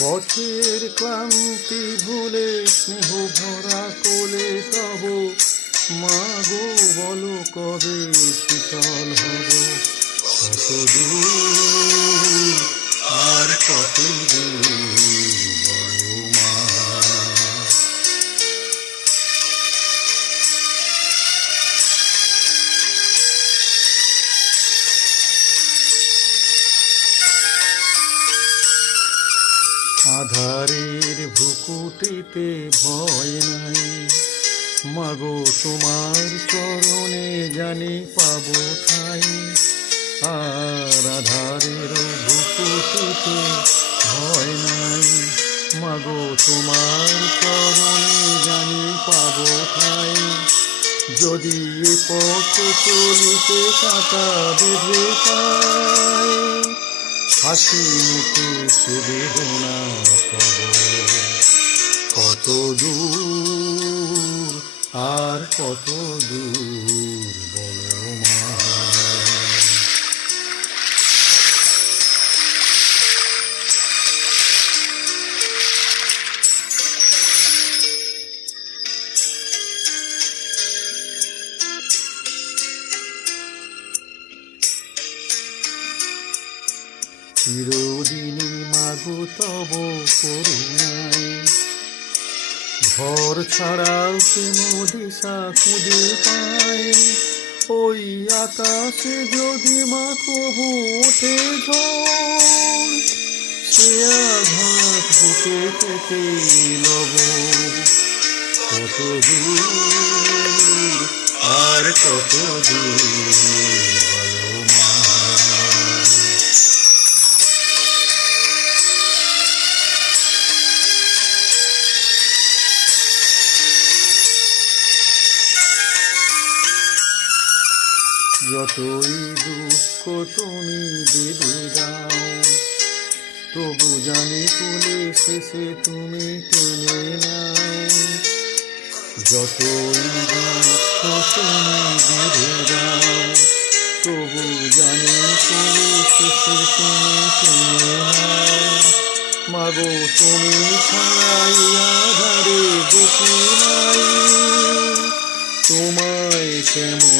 পথের ক্লান্তি ভুলে স্নেহ ভরা কোলে তব। মাগো বলো কবে শীতল হব? কত দূর আধারের ভুকুটিতে ভয় নাই। মাগো, তোমার চরণে জানি পাব ঠাই। আর আধারের ভুকুটিতে ভয় নাই। মাগো, তোমার চরণে জানি পাব ঠাই। যদি পথ চলিতে কাটা বেঁধে পায় হাসি মুখে সে বেদনা কব কত দূর আর কত দূর? চিরদিনই মাগো তব করুণায়। ঘর ছাড়াও প্রেম দিশা খুঁজে পায়। ওই আকাশে যদি মা কবু ওঠে ঝড় সে বুকে পেতে লব। কত দূর, আর কত দূর? যতই দুঃখ তুমি দেবে দাও, তবু জানি কোলে শেষে তুমি টেনে নাও। যতই দুঃখ তুমি দেবে দাও, তবু জানি কোলে শেষে তুমি টেনে নাও। মাগো, তুমি ছাড়াই আধারে বুঝি নাই। তোমায় কেমনে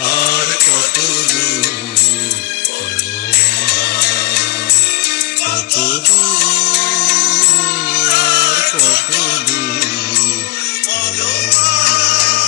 আর কত দূর? কত দূর?